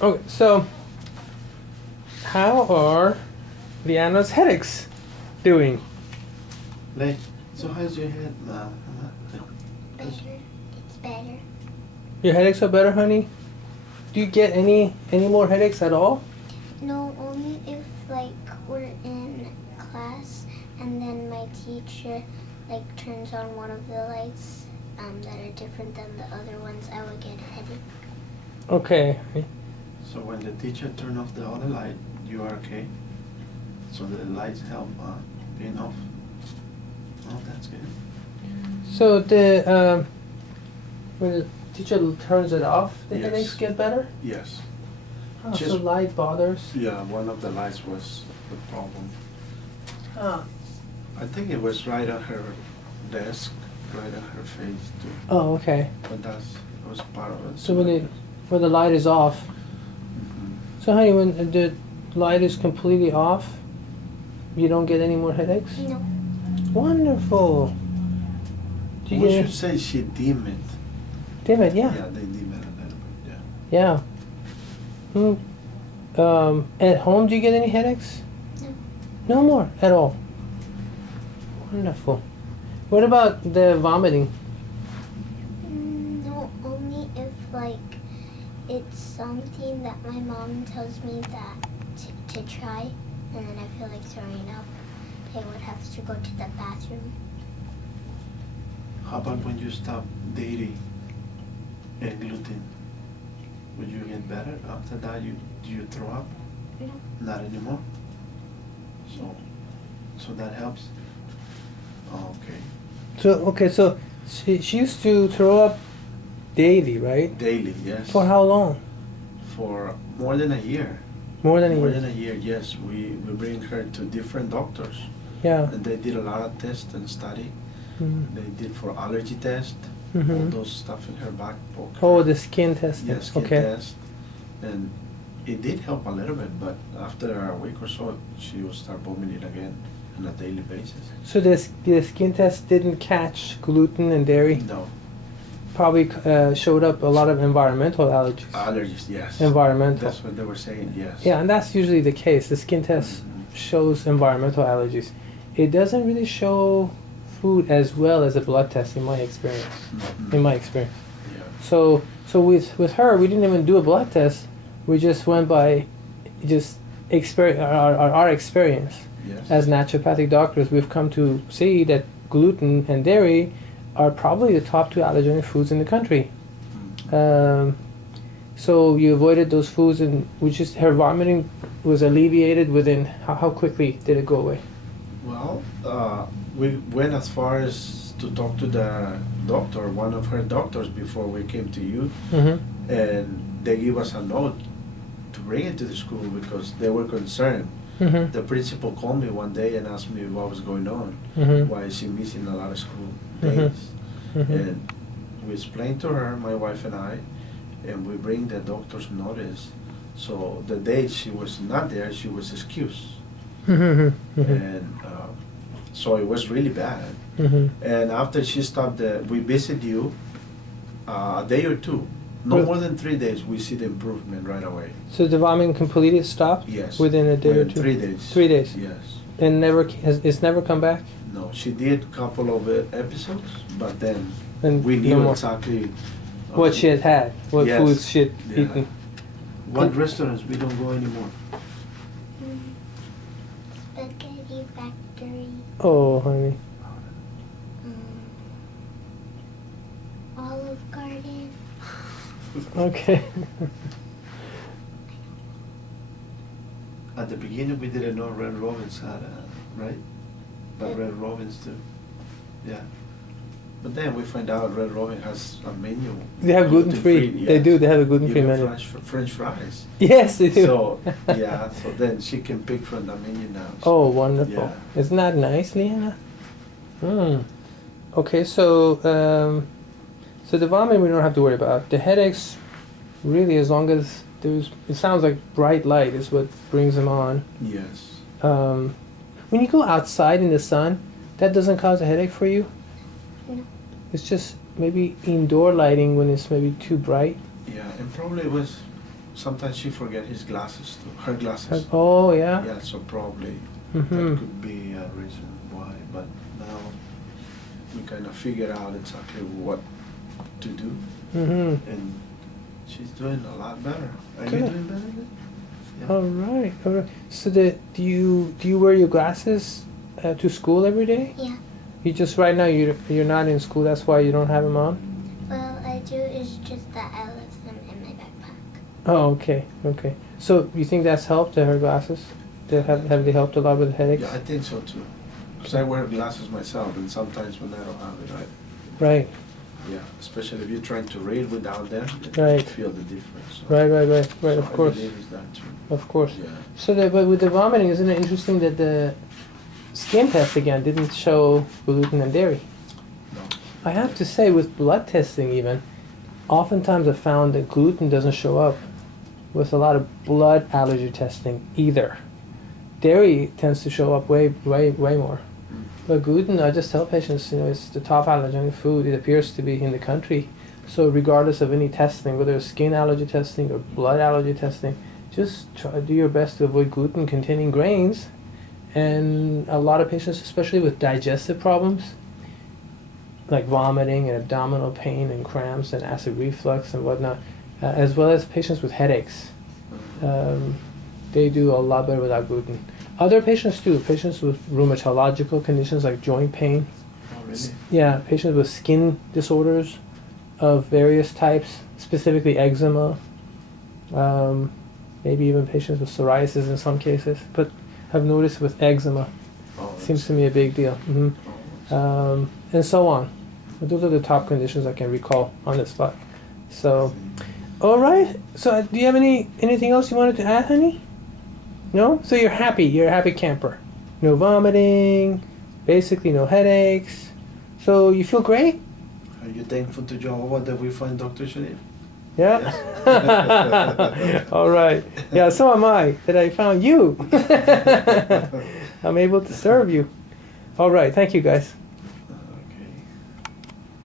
Okay, so how are Liana's headaches doing? Like, so how's your head? Better. It's better. Your headaches are better, honey? Do you get any more headaches at all? No, only if like we're in class and then my teacher like turns on one of the lights that are different than the other ones, I will get a headache. Okay. So when the teacher turn off the other light, you are okay? So the lights help being off? Oh, that's good. So the when the teacher turns it off, the Yes. headaches get better? Yes. Oh, Just- so light bothers? Yeah, one of the lights was the problem. Huh. I think it was right on her desk, right on her face too. Oh, okay. But that was part of it. So when the light is off. Mhm. So honey, when the light is completely off, you don't get any more headaches? No. Wonderful. Do you We get should say she dim it. Damn it, yeah. Yeah, they dim it a little bit, yeah. Yeah. At home, do you get any headaches? No. No more at all. Wonderful. What about the vomiting? No, only if like it's something that my mom tells me that to try, and then I feel like throwing up. I would have to go to the bathroom. How about when you stop dairy and gluten? Would you get better after that? Do you throw up? No. Not anymore. So that helps. Oh, okay. So she used to throw up daily, right? Daily, yes. For how long? For more than a year. More than a More year. than a year, yes. We bring her to different doctors, Yeah. and they did a lot of tests and study. Mhm. They did for allergy test, all Mhm. those stuff in her back poke. Oh, the skin test. Yes, skin Okay. test, and it did help a little bit. But after a week or so, she will start vomiting again on a daily basis. So the skin test didn't catch gluten and dairy. No Probably showed up a lot of environmental allergies. allergies. Yes, Environmental. That's what they were saying. Yes. Yeah, and that's usually the case. The skin test Mhm. shows environmental allergies. It doesn't really show food as well as a blood test, in my experience. Mhm. In my experience. Yeah. So with her, we didn't even do a blood test. We just went by just our experience. Yes. As naturopathic doctors, we've come to see that gluten and dairy are probably the top 2 allergenic foods in the country. Mhm. So you avoided those foods, and her vomiting was alleviated within how quickly did it go away? Well, we went as far as to talk to the doctor, one of her doctors, before we came to you, Mm-hmm. and they gave us a note to bring it to the school because they were concerned. Mm-hmm. The principal called me one day and asked me what was going on. Mm-hmm. Why is she missing a lot of school Mhm. days? Mm-hmm. And we explained to her, my wife and I, and we bring the doctor's notice. So the day she was not there, she was excused. Mm-hmm. And so it was really bad. Mm-hmm. And after she stopped, we visit you a day or two. No Well- more than 3 days, we see the improvement right away. So the vomiting completely stopped? Yes. Within a day or Within two? 3 days. 3 days. Yes. And it's never come back? No, she did a couple of episodes, but then And we no knew more. exactly What she had, what Yes. foods she had Yeah. eaten. What restaurants we don't go anymore. Spaghetti Factory. Oh, honey. Olive Garden. Okay. At the beginning, we didn't know Red Robin's had right? But Yeah. Red Robin's too. Yeah. But then we find out Red Robin has a menu. They have gluten-free. They do. They have a gluten-free Even menu. French fries. Yes, they do. So yeah, so then she can pick from the menu now. Oh, wonderful. Yeah. Isn't that nice, Leanna? Okay, so the vomiting we don't have to worry about. The headaches, really, as long as it sounds like bright light is what brings them on. Yes. When you go outside in the sun, that doesn't cause a headache for you? No. It's just maybe indoor lighting when it's maybe too bright. Yeah, and probably it was sometimes she forget his glasses too. Her glasses. Oh, yeah? Yeah, so probably Mm-hmm. that could be a reason why. But now we kind of figure out exactly what to do, Mm-hmm. and she's doing a lot better. Are you Good. doing better? Then? Yeah. All right, all right. So do you wear your glasses to school every day? Yeah. You just right now you're not in school. That's why you don't have them on. Well, I do. It's just that I left them in my backpack. Oh, okay, okay. So you think that's helped her glasses? Have they helped a lot with headaches? Yeah, I think so too. Because I wear glasses myself, and sometimes when I don't have it, Right, yeah, especially if you're trying to read without them, Right. you feel the difference. So, right. so Of course, I believe it's that too. of course. Yeah. So, but with the vomiting, isn't it interesting that the skin test again didn't show gluten and dairy? No. I have to say, with blood testing even, oftentimes I found that gluten doesn't show up with a lot of blood allergy testing either. Dairy tends to show up way more. But gluten, I just tell patients, it's the top allergenic food. It appears to be in the country. So regardless of any testing, whether it's skin allergy testing or blood allergy testing, just try to do your best to avoid gluten-containing grains. And a lot of patients, especially with digestive problems, like vomiting and abdominal pain and cramps and acid reflux and whatnot, as well as patients with headaches, they do a lot better without gluten. Other patients too, patients with rheumatological conditions like joint pain. Oh, really? Yeah, patients with skin disorders of various types, specifically eczema, maybe even patients with psoriasis in some cases. But I've noticed with eczema, Oh, seems to me a big deal. Hmm. Oh, And so on. But those are the top conditions I can recall on the spot. So, all right. So, do you have anything else you wanted to add, honey? No? So you're happy. You're a happy camper. No vomiting, basically no headaches. So you feel great? Are you thankful to Jehovah that we find Dr. Sharif? Yeah? All right. Yeah, so am I, that I found you. I'm able to serve you. All right. Thank you, guys.